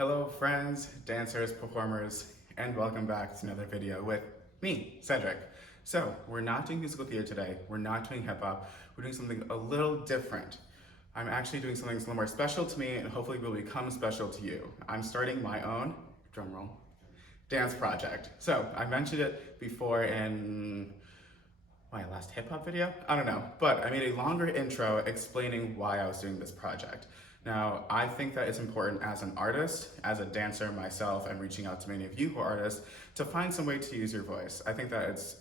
Hello friends, dancers, performers, and welcome back to another video with me, Cedric. So, we're not doing musical theater today, we're not doing hip hop, we're doing something a little different. I'm actually doing something a little more special to me and hopefully will become special to you. I'm starting my own, drumroll, dance project. So, I mentioned it before in my last hip hop video? I don't know, but I made a longer intro explaining why I was doing this project. Now, I think that it's important as an artist, as a dancer myself, and reaching out to many of you who are artists, to find some way to use your voice. I think that it's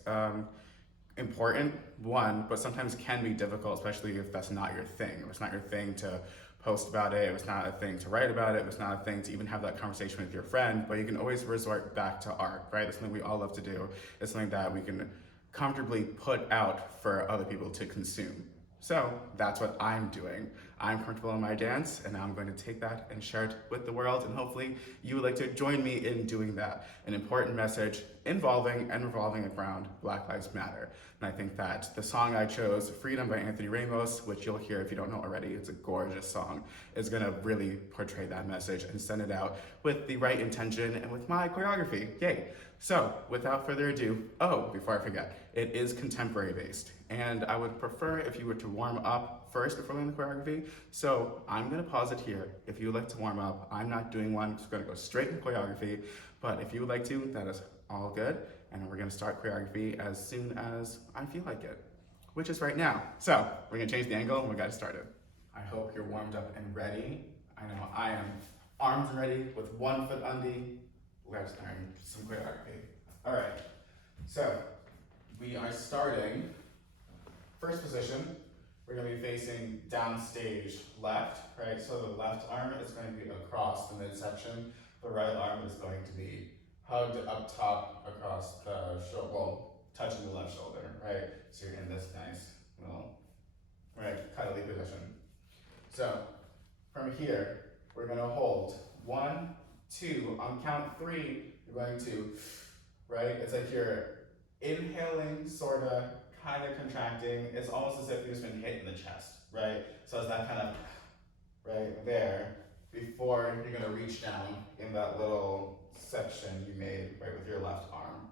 important, one, but sometimes can be difficult, especially if that's not your thing. If it's not your thing to post about it, if it's not a thing to write about it, if it's not a thing to even have that conversation with your friend, but you can always resort back to art, right? It's something we all love to do. It's something that we can comfortably put out for other people to consume. So that's what I'm doing. I'm comfortable in my dance, and now I'm going to take that and share it with the world, and hopefully you would like to join me in doing that. An important message involving and revolving around Black Lives Matter. And I think that the song I chose, Freedom by Anthony Ramos, which you'll hear if you don't know already, it's a gorgeous song, is gonna really portray that message and send it out with the right intention and with my choreography, yay. So, without further ado, before I forget, it is contemporary based, and I would prefer if you were to warm up first before learning the choreography. So I'm gonna pause it here. If you would like to warm up, I'm not doing one, I'm just gonna go straight into choreography, but if you would like to, that is all good, and we're gonna start choreography as soon as I feel like it, which is right now. So, we're gonna change the angle and we got it started. I hope you're warmed up and ready. I know I am arms ready with 1 foot undie. Let's learn some choreography. All right, so we are starting, first position, we're gonna be facing downstage left, right? So the left arm is going to be across the midsection, the right arm is going to be hugged up top across the shoulder, well, touching the left shoulder, right? So you're in this nice little, right, cuddly position. So from here, we're gonna hold 1, 2, on count 3, you're going to, right? It's like you're inhaling, sorta, kinda contracting. It's almost as if you've just been hit in the chest, right? So it's that kind of, right there, before you're gonna reach down in that little section you made, right, with your left arm,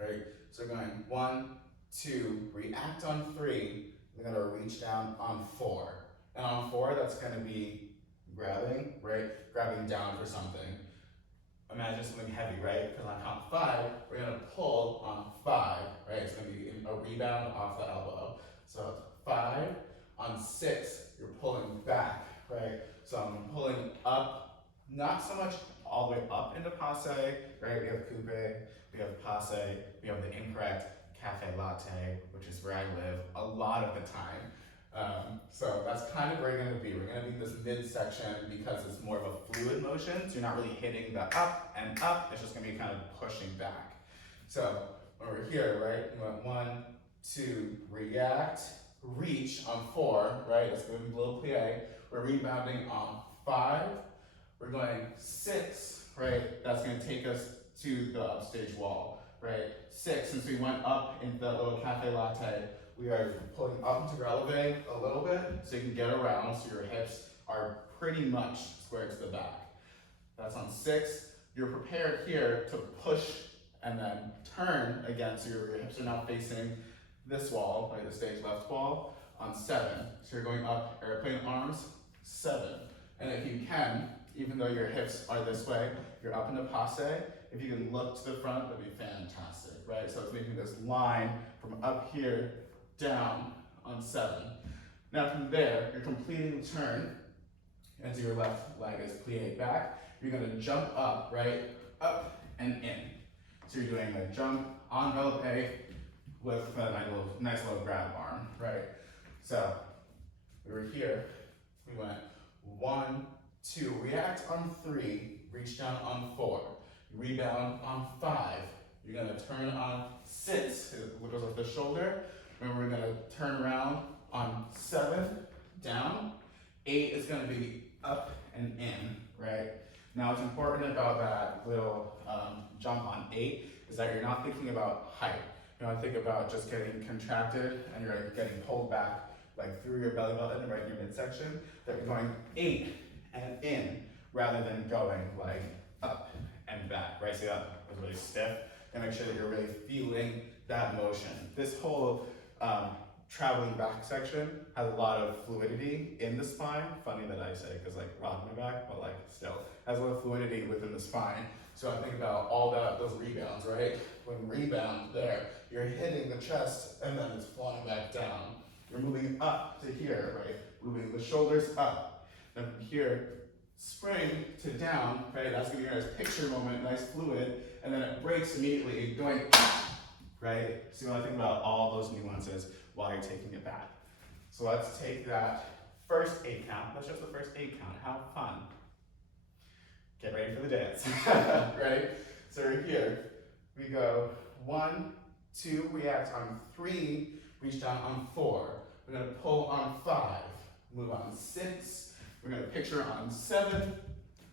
right? So going 1, 2, react on 3, we're gonna reach down on 4. And on 4, that's gonna be grabbing, right? Grabbing down for something. Imagine something heavy, right? Because on count 5, we're gonna pull on 5, right? It's gonna be a rebound off the elbow. So 5, on 6, you're pulling back, right? So I'm pulling up, not so much all the way up into passe, right? We have coupe, we have passe, we have the incorrect cafe latte, which is where I live a lot of the time. So that's kind of where you're gonna be. We're gonna be in this midsection because it's more of a fluid motion, so you're not really hitting the up and up, it's just gonna be kind of pushing back. So over here, right, you want 1, 2, react, reach on 4, right, it's gonna be a little plie. We're rebounding on 5, we're going 6, right, that's gonna take us to the upstage wall, right? 6, since we went up into that little cafe latte, we are pulling up to releve a little bit so you can get around so your hips are pretty much square to the back. That's on 6. You're prepared here to push and then turn again so your hips are now facing this wall, like the stage left wall, on 7. So you're going up, airplane arms, 7. And if you can, even though your hips are this way, you're up in the passe, if you can look to the front, that'd be fantastic, right? So it's making this line from up here down on 7. Now from there, you're completing the turn, and so your left leg is plie back. You're gonna jump up, right? Up and in. So you're doing a jump on releve with a nice little grab arm, right? So we were here, we went 1, 2, react on 3, reach down on 4, rebound on 5. You're gonna turn on 6, it goes off the shoulder. And we're gonna turn around on 7, down. 8 is gonna be up and in, right? Now what's important about that little jump on 8 is that you're not thinking about height. You're not thinking about just getting contracted and you're getting pulled back like through your belly button right in your midsection. That you're going 8 and in, rather than going like up and back, right? See that was really stiff, and make sure that you're really feeling that motion. This whole traveling back section has a lot of fluidity in the spine. Funny that I say, because like rock my back, but like still has a lot of fluidity within the spine. So I think about all those rebounds, right? When rebound there, you're hitting the chest and then it's falling back down. You're moving up to here, right? Moving the shoulders up. Then from here, spring to down, right? That's gonna be a nice picture moment, nice fluid, and then it breaks immediately, going up, right? So when I think about all those nuances while you're taking it back. So let's take that first 8 count. That's just the first 8 count. How fun. Get ready for the dance, right? So we're here. We go 1, 2, react on 3, reach down on 4. We're gonna pull on 5, move on 6. We're gonna picture on 7,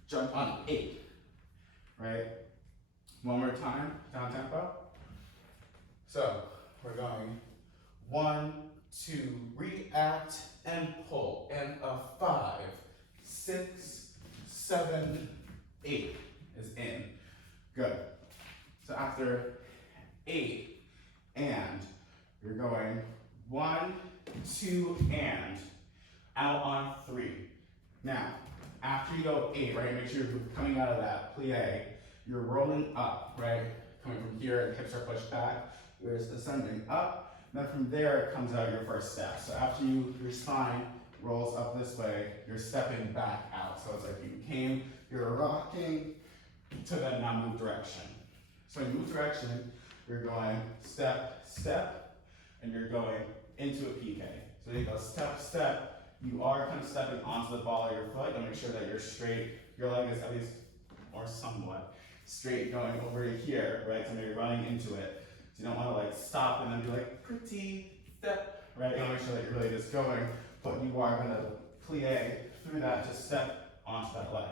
jump on 8, right? One more time, down tempo. So we're going 1, 2, react and pull, and a 5, 6, 7, 8 is in. Good. So after 8, and you're going 1, 2, and out on 3. Now, after you go 8, right, make sure you're coming out of that plie, you're rolling up, right? Coming from here, the hips are pushed back, you're ascending up, and then from there it comes out your first step. So after your spine rolls up this way, you're stepping back out. So it's like you came, you're rocking to then now move direction. So when you move direction, you're going step, step, and you're going into a PK. So you go step, step, you are kind of stepping onto the ball of your foot, and make sure that you're straight, your leg is at least, or somewhat, straight going over to here, right? So you're running into it. So you don't want to like stop and then be like, pretty step, right? You want to make sure that you're really just going, but you are going to plie through that to step onto that leg.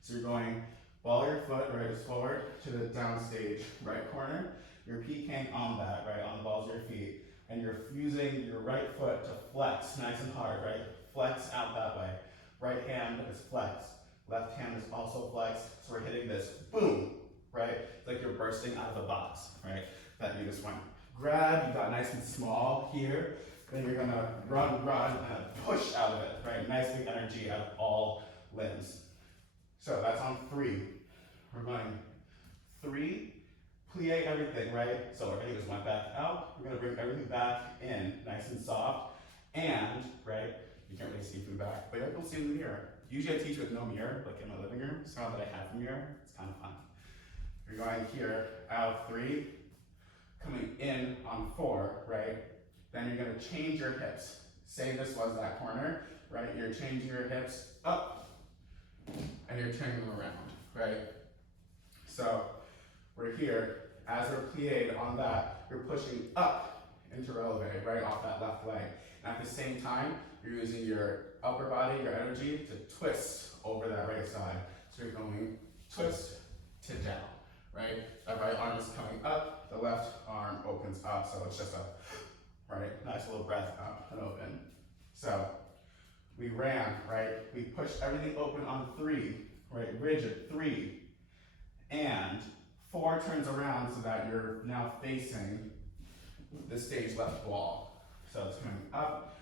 So you're going ball of your foot, right, is forward to the downstage right corner. You're PKing on that, right, on the balls of your feet. And you're fusing your right foot to flex nice and hard, right? Flex out that way. Right hand is flexed. Left hand is also flexed. So we're hitting this, boom, right? It's like you're bursting out of a box, right? That you just went, grab, you got nice and small here. Then you're gonna run, and push out of it, right? Nice big energy out of all limbs. So that's on 3. We're going 3, plie everything, right? So everything just went back out. We're gonna bring everything back in, nice and soft. And, right, you can't really see from the back, but you'll see in the mirror. Usually I teach with no mirror, like in my living room. So now that I have a mirror, it's kind of fun. You're going here, out 3, coming in on 4, right? Then you're gonna change your hips. Say this was that corner, right? You're changing your hips up, and you're turning them around, right? So we're here, as we're plied on that, you're pushing up into releve, right, off that left leg. And at the same time, you're using your upper body, your energy, to twist over that right side. So you're going twist to down, right? That right arm is coming up, the left arm opens up, so it's just a, right, nice little breath up and open. So we ran, right? We pushed everything open on 3, right? Rigid, 3, and 4 turns around so that you're now facing the stage left wall. So it's coming up,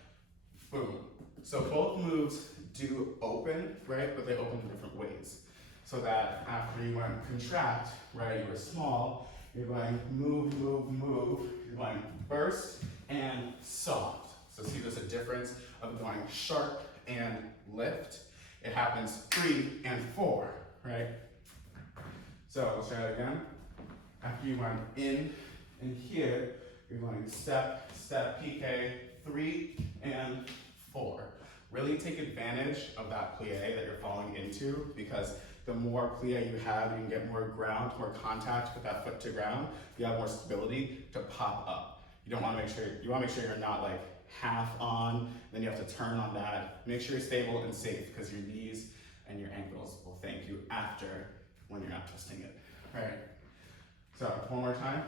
boom. So both moves do open, right? But they open in different ways. So that after you went contract, right? You were small, you're going move, move, move. You're going burst and soft. So see there's a difference of going sharp and lift. It happens 3 and 4, right? So let's try that again. After you went in and here, you're going step, step, PK, 3 and 4. Really take advantage of that plie that you're falling into, because the more plie you have, you can get more ground, more contact with that foot to ground. You have more stability to pop up. You want to make sure you're not like half on, then you have to turn on that. Make sure you're stable and safe, because your knees and your ankles will thank you after when you're not twisting it. All right. So one more time.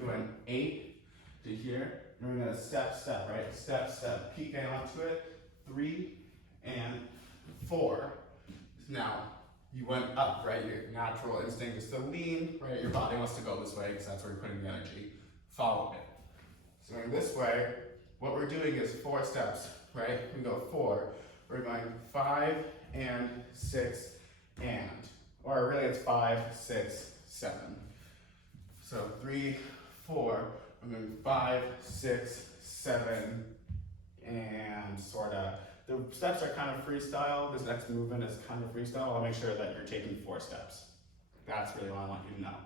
We went 8 to here, and we're gonna step, step, right? Step, step, PK onto it. 3 and 4. Now, you went up, right? Your natural instinct is to lean, right? Your body wants to go this way because that's where you're putting the energy. Follow it. So in this way, what we're doing is 4 steps, right? We go 4. We're going 5 and 6 and, or really it's 5, 6, 7. So 3, 4, we're going 5, 6, 7, and sorta. The steps are kind of freestyle. This next movement is kind of freestyle. I'll make sure that you're taking 4 steps. That's really what I want you to know,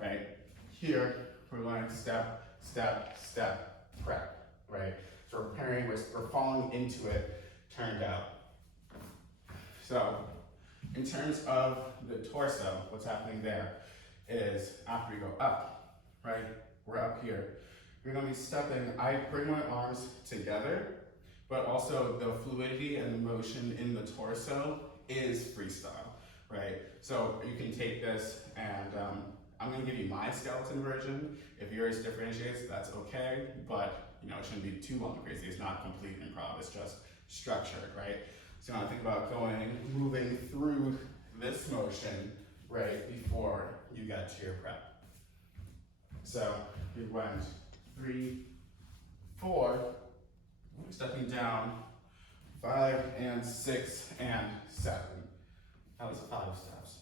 right? Here, we're going step, step, step, prep, right? So we're preparing, we're falling into it, turned out. So, in terms of the torso, what's happening there is after we go up, right? We're up here. You're gonna be stepping, I bring my arms together, but also the fluidity and the motion in the torso is freestyle, right? So you can take this and I'm gonna give you my skeleton version. If yours differentiates, that's okay, but you know, it shouldn't be too long and crazy. It's not complete improv, it's just structured, right? So now think about moving through this motion, right, before you get to your prep. So we went 3, 4, stepping down, 5 and 6 and 7. That was 5 steps.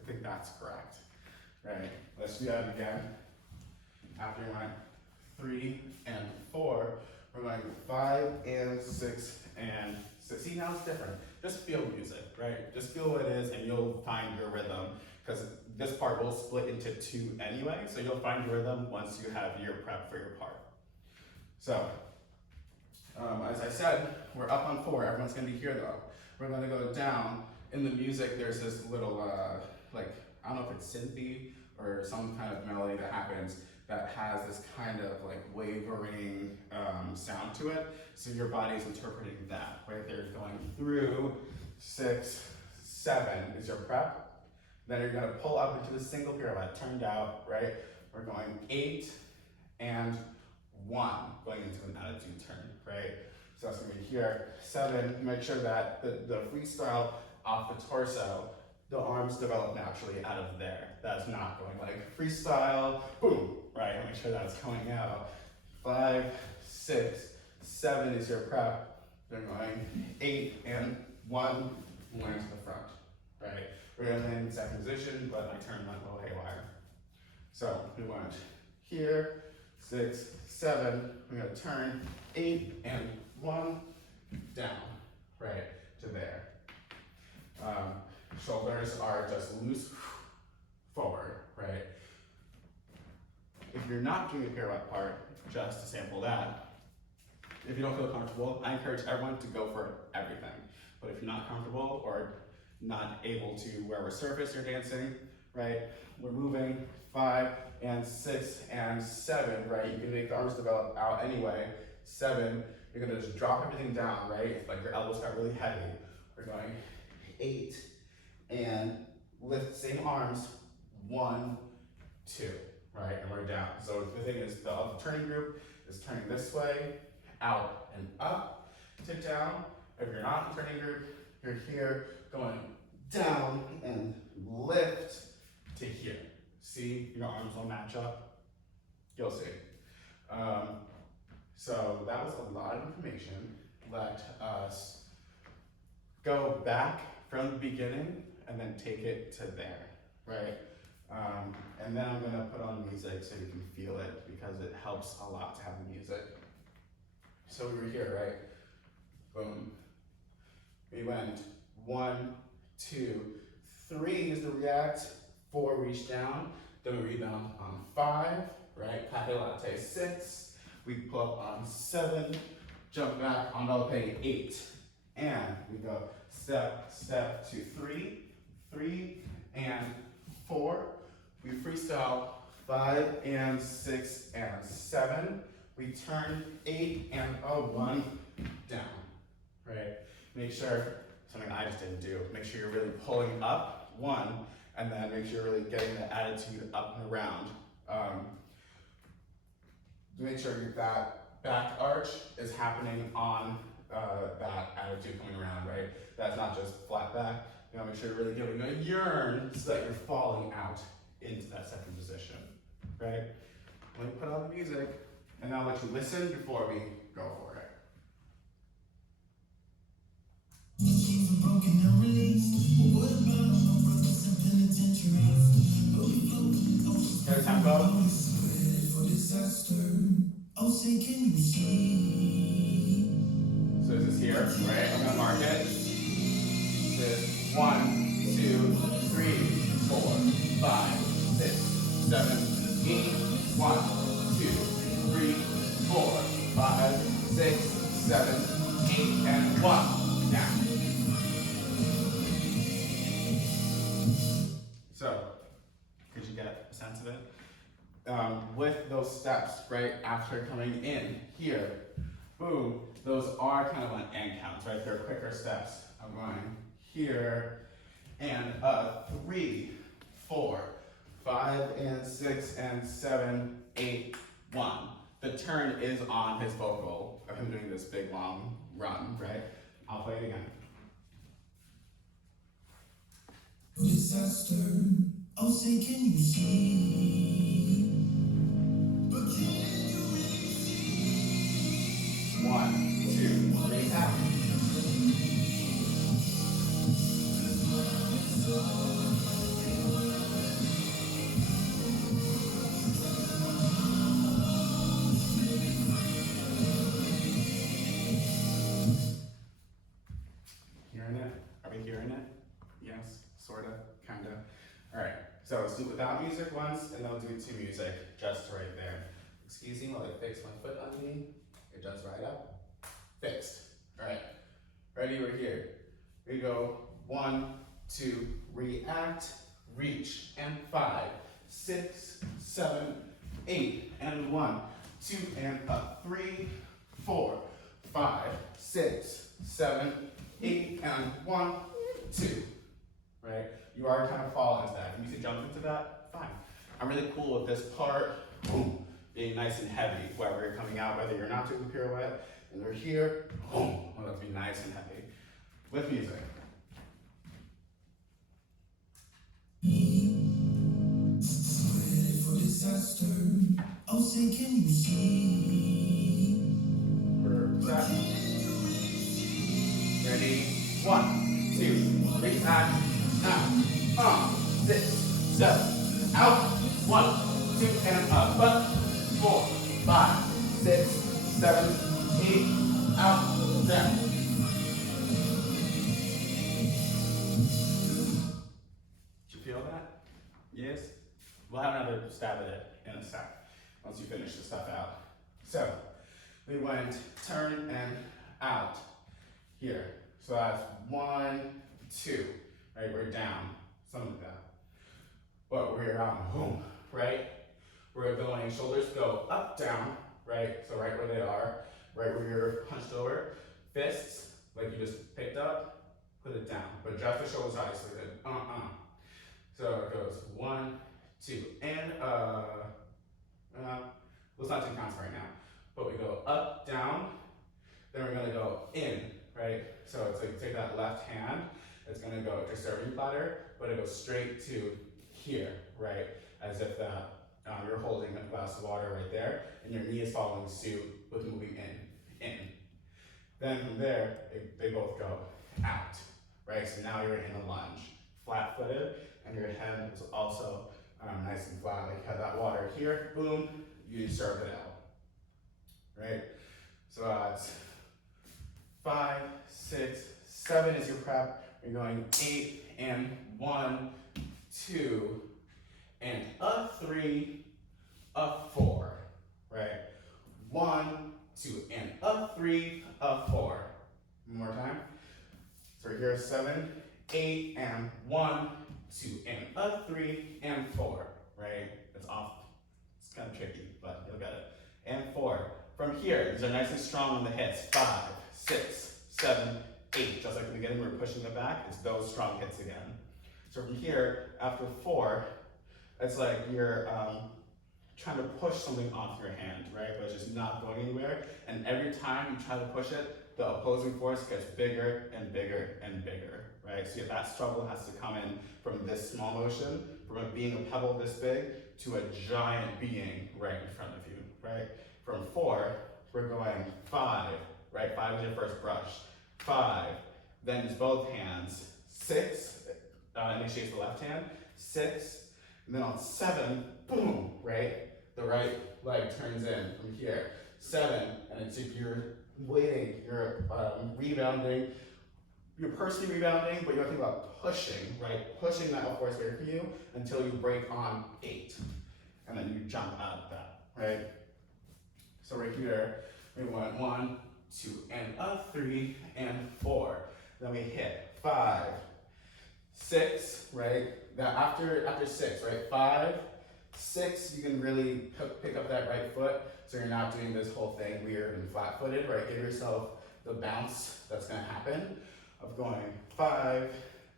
I think that's correct. Right, let's do that again. After you went 3 and 4, we're going 5 and 6 and 6. See, now it's different. Just feel music, right? Just feel what it is and you'll find your rhythm, because this part will split into 2 anyway, so you'll find your rhythm once you have your prep for your part. So, as I said, we're up on 4. Everyone's gonna be here though. We're gonna go down. In the music, there's this little, like, I don't know if it's synthy or some kind of melody that happens that has this kind of like wavering sound to it. So your body's interpreting that, right? They're going through 6, 7 is your prep. Then you're gonna pull up into the single pirouette, turned out, right? We're going 8 and 1, going into an attitude turn, right? So that's gonna be here. 7, make sure that the freestyle off the torso, the arms develop naturally out of there. That's not going like freestyle, boom, right? Make sure that's going out. 5, 6, 7 is your prep. Then going 8 and 1, land to the front, right? We're gonna land in second position, but my turn went a little haywire. So we went here, 6, 7, we're gonna turn 8 and 1, down, right, to there. Shoulders are just loose, forward, right? If you're not doing the pirouette part, just to sample that, if you don't feel comfortable, I encourage everyone to go for everything. But if you're not comfortable or not able to, wherever surface you're dancing, right? We're moving 5 and 6 and 7, right? You can make the arms develop out anyway. 7, you're gonna just drop everything down, right? Like your elbows got really heavy. We're going 8 and lift same arms, 1, 2, right? And we're down. So the thing is, the turning group is turning this way, out and up to down. If you're not in the turning group, you're here going down and lift to here. See, your arms will match up. You'll see. So that was a lot of information. Let us go back from the beginning and then take it to there, right? And then I'm gonna put on music so you can feel it, because it helps a lot to have the music. So we were here, right? Boom. We went 1, 2, 3 is the react, 4 reach down, then we rebound on 5, right? Cafe latte 6, we pull up on 7, jump back on envelope 8, and we go step, step to 3, 3 and 4. We freestyle 5 and 6 and 7. We turn 8 and 1 down, right? Make sure, something I just didn't do, make sure you're really pulling up 1, and then make sure you're really getting the attitude up and around. Make sure that back arch is happening on that attitude coming around, right? That's not just flat back. You want to make sure you're really giving a yearn so that you're falling out into that second position, right? Let me put on the music, and now I'll let you listen before we go for it. Get a tempo. So this is here, right? I'm gonna mark it. This is 1, 2, 3, 4, 5, 6, 7, 8. 1, 2, 3, 4, 5, 6, 7, 8, and 1. Down. So, did you get a sense of it? With those steps, right, after coming in here, boom, those are kind of on end counts, right? They're quicker steps. I'm going here, and 3, 4, 5, and 6, and 7, 8, 1. The turn is on his vocal of him doing this big long run, right? I'll play it again. Disaster, oh say can you see? But can you really see? 1, 2, 3, tap. Hearing it? Are we hearing it? Yes, sorta, kinda. All right, so let's do it without music once, and then we'll do it to music, just right there. Excuse me while I fix my foot on me. It does right up. Fixed. All right, ready, we're here. We go 1, 2, react, reach, and 5, 6, 7, 8, and 1, 2, and up, 3, 4, 5, 6, 7, 8, and 1, 2. Right? You are kind of fall into that. If you can jump into that, fine. I'm really cool with this part, boom, being nice and heavy, wherever you're coming out, whether you're not doing the pirouette, and we're here, boom, I want it to be nice and heavy. With music. For disaster, oh say can you see? Ready? 1, 2, react, out, 6, 7, out, 1, 2, and up, 4, 5, 6, 7, 8, out, down. Did you feel that? Yes? We'll have another stab at it in a sec, once you finish the stuff out. So, we went turn and out here. So that's 1, 2, right? We're down, something like that. But we're boom, right? We're going, shoulders go up, down, right? So right where they are, right where you're hunched over. Fists, like you just picked up, put it down. But just the shoulders isolated, So it goes 1, 2, and let's not do counts right now. But we go up, down, then we're gonna go in, right? So it's like take that left hand, it's gonna go to serving platter, but it goes straight to here, right? As if that you're holding a glass of water right there, and your knee is following suit with moving in. Then from there, they both go out, right? So now you're in a lunge, flat-footed, and your head is also nice and flat. Like you have that water here, boom, you serve it out, right? So that's 5, 6, 7 is your prep. You're going 8 and 1, 2, and a 3, a 4, right? 1, 2, and a 3, a 4. One more time. So we're here 7, 8, and 1, 2, and a 3, and 4, right? It's off. It's kind of tricky, but you'll get it. And 4. From here, these are nice and strong on the hits. 5, 6, 7, 8. Just like in the beginning, we were pushing it back. It's those strong hits again. So from here, after 4, it's like you're trying to push something off your hand, right? But it's just not going anywhere. And every time you try to push it, the opposing force gets bigger and bigger and bigger, right? So that struggle has to come in from this small motion, from it being a pebble this big to a giant being right in front of you, right? From 4, we're going 5, right? 5 is your first brush. 5, then it's both hands. 6, initiates the left hand. 6, and then on 7, boom, right? The right leg turns in from here. 7, and it's if you're waiting, you're rebounding, you're personally rebounding, but you're thinking about pushing, right? Pushing that up force weight for you until you break on 8. And then you jump out of that, right? So right here, we went 1, 2, and up, 3, and 4. Then we hit 5, 6, right? Now after 6, right? 5, 6, you can really pick up that right foot, so you're not doing this whole thing weird and flat-footed, right? Give yourself the bounce that's gonna happen of going 5,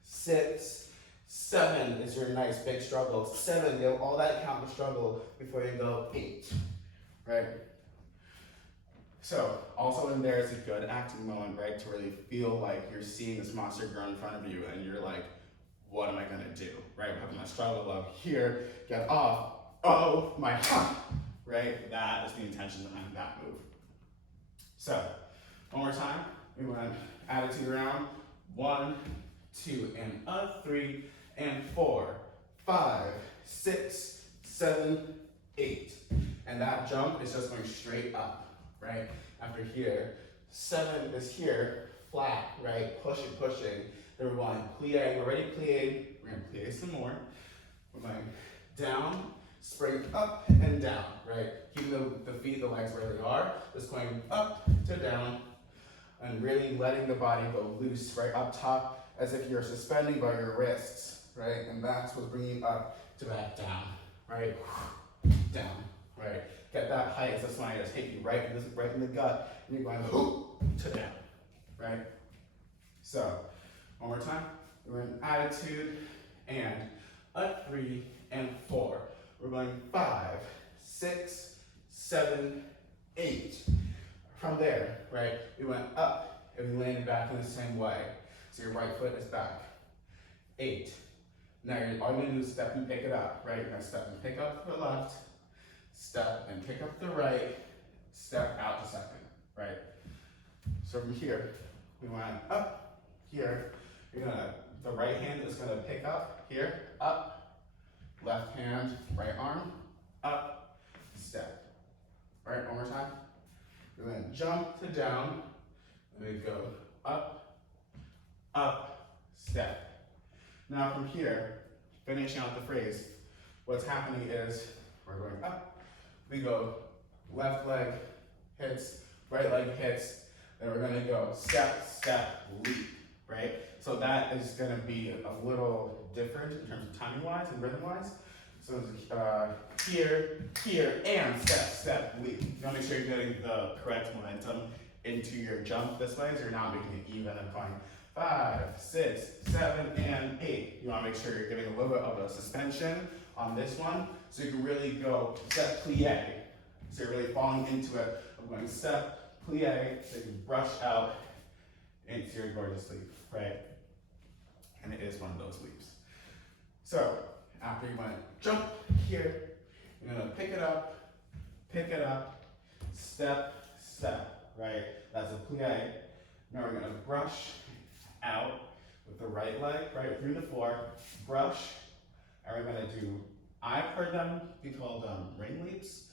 6, 7 is your nice big struggle. 7, you have all that count the struggle before you go 8, right? So also in there is a good acting moment, right? To really feel like you're seeing this monster grow in front of you and you're like, what am I gonna do, right? We're having that struggle of here, get off, oh my hump, right? That is the intention behind that move. So, one more time, we went attitude round, 1, 2, and up, 3, and 4, 5, 6, 7, 8. And that jump is just going straight up, right? After here, 7 is here, flat, right? Pushing, pushing. Then we're going plie, we're already plied, we're gonna plie some more. We're going down, spring up and down, right? Keeping the feet, the legs where they are, just going up to down, and really letting the body go loose, right? Up top, as if you're suspending by your wrists, right? And that's what's bringing you up to back down, right? Down, right? Get that height, so that's when I just hit you right in the gut, and you're going to down, right? So, one more time, we're in attitude, and up, 3, and 4. We're going 5, 6, 7, 8. From there, right, we went up, and we landed back in the same way. So your right foot is back. 8. Now all you're gonna do is step and pick it up, right? You're gonna step and pick up the left, step and pick up the right, step out the second, right? So from here, we went up, here, the right hand is gonna pick up, here, up, left hand, right arm, up, step. All right, one more time. We're gonna jump to down, and we go up, up, step. Now from here, finishing out the phrase, what's happening is we're going up, we go left leg hits, right leg hits, then we're gonna go step, step, leap, right? So that is gonna be a little different in terms of timing wise and rhythm wise. So here, here, and step, step, leap. You wanna make sure you're getting the correct momentum into your jump this way, so you're not making it even and going 5, 6, 7, and 8. You wanna make sure you're giving a little bit of a suspension on this one, so you can really go step, plie. So you're really falling into it. I'm going step, plie, so you can brush out into your gorgeous leap, right? And it is one of those leaps. So after you want to jump here, you're gonna pick it up, step, step, right? That's a plie. Now we're gonna brush out with the right leg, right through the floor, brush, and we're gonna do, I've heard them be called ring leaps.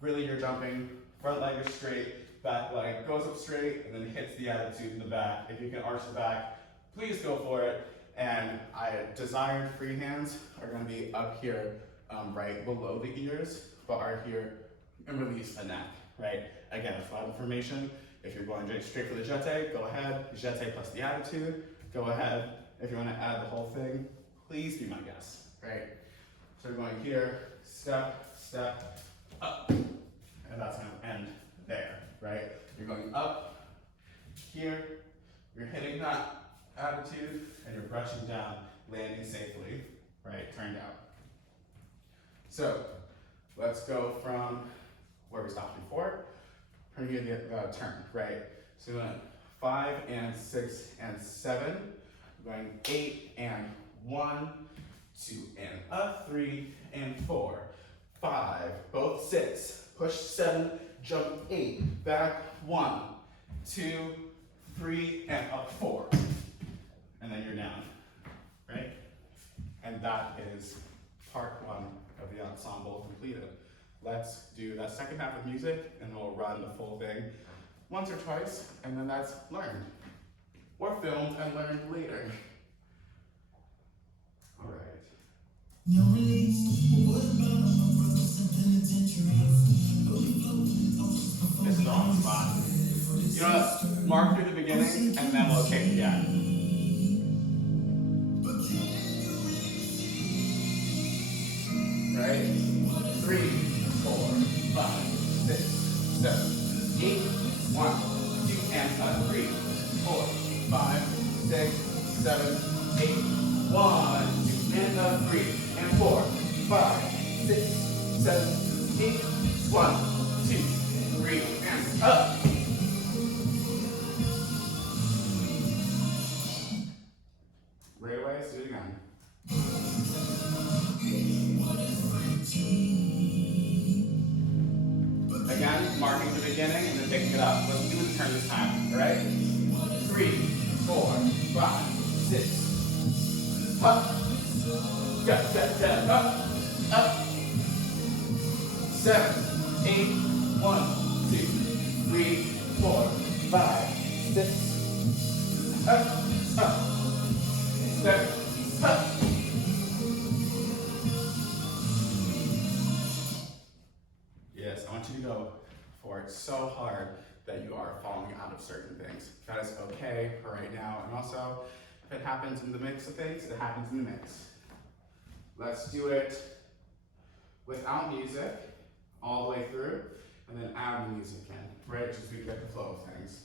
Really you're jumping, front leg is straight, back leg goes up straight, and then hits the attitude in the back. If you can arch the back, please go for it. And desired free hands are gonna be up here, right below the ears, but are here and release the neck, right? Again, a lot of information. If you're going straight for the jeté, go ahead. Jeté plus the attitude, go ahead. If you wanna add the whole thing, please be my guest, right? So we're going here, step, step, up. And that's gonna end there, right? You're going up, here, you're hitting that attitude, and you're brushing down, landing safely, right, turned out. So, let's go from where we stopped before, turn here the turn, right? So we went 5 and 6 and 7, Going 8 and 1, 2 and up, 3 and 4, 5, both 6, push 7, jump 8, back 1, 2, 3 and up 4, and then you're down, right? And that is part 1 of the ensemble completed. Let's do that second half of music and we'll run the full thing once or twice, and then that's learned or filmed and learned later. All right. This is on the spot. You know what? Mark through the beginning and then we'll take it again. Right? 3, 4, 5, 6, 7, 8, 1, 2, and 3, 4, 5, 6, 7, 8, 1, 2, and 3, and 4, 5, 6, 7, 8, 1, 2, 3, and up. Right away, let's do it again. Again, marking the beginning and then taking it up. Let's do the turn this time, all right? 3, 4, 5, 6. Up. Up. 7, 8, 1, 2, 3, 4, 5, 6. Up. 7. Up. Yes, I want you to go for it so hard that you are falling out of certain things. That is okay for right now, and also, if it happens in the mix of things, it happens in the mix. Let's do it without music all the way through, and then add the music in, right? Just so we get the flow of things.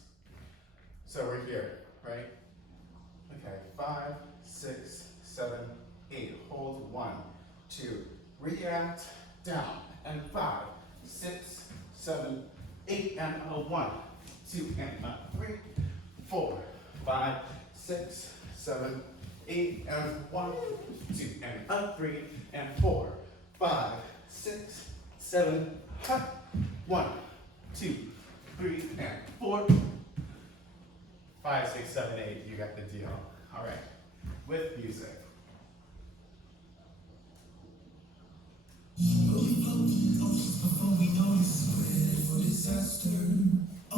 So we're here, right? Okay, 5, 6, 7, 8. Hold 1, 2, react, down, and 5, 6, 7, 8, and 1, 2, and 3, 4, 5, 6, 7, 8, and 1, 2, and 3, and 4, 5, 6, 7, 1, 2, 3, and 4, 5, 6, 7, 8. You got the deal. All right, with music.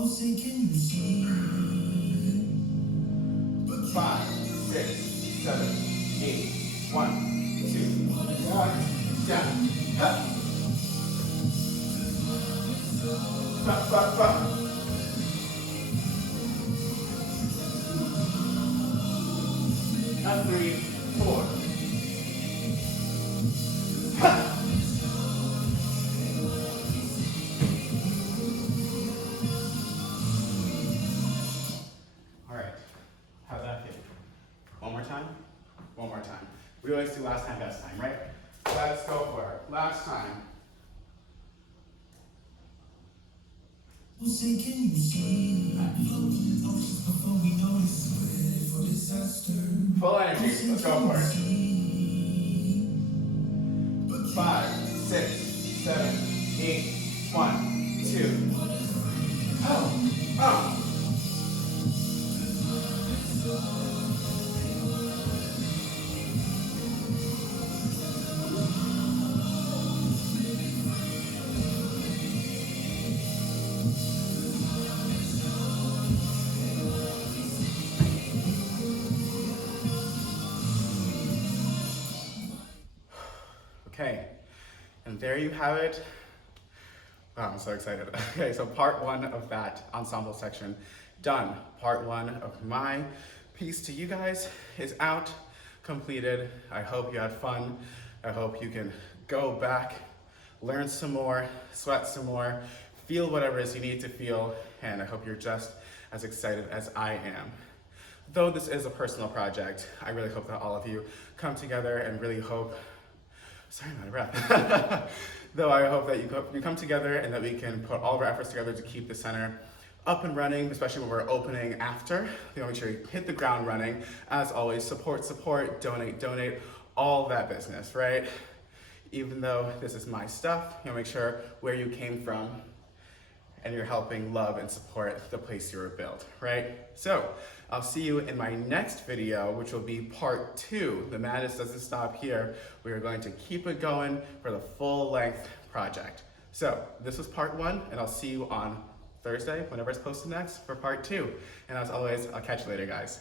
Can you see? 5, 6, 7, 8, 1, 2, down, up. Up. Up, 3, 4. All right, how'd that feel? One more time? One more time. We always do last time, best time, right? Let's go for it. Last time. Can you see? Full energy. Let's go for it. 5, 6, 7, 8, 1, 2. Oh. Okay, and there you have it. Wow, I'm so excited. Okay, so part 1 of that ensemble section done. Part 1 of my piece to you guys is out, completed. I hope you had fun. I hope you can go back, learn some more, sweat some more, feel whatever it is you need to feel, and I hope you're just as excited as I am. Though this is a personal project, I really hope that all of you come together and really hope, sorry, my breath. Though I hope that you come together and that we can put all of our efforts together to keep the center up and running, especially when we're opening after. You want to make sure you hit the ground running. As always, support, donate, all that business, right? Even though this is my stuff, you know, make sure where you came from and you're helping love and support the place you were built, right? So I'll see you in my next video, which will be part 2. The madness doesn't stop here. We are going to keep it going for the full length project. So this was part 1, and I'll see you on Thursday, whenever it's posted next, for part 2. And as always, I'll catch you later, guys.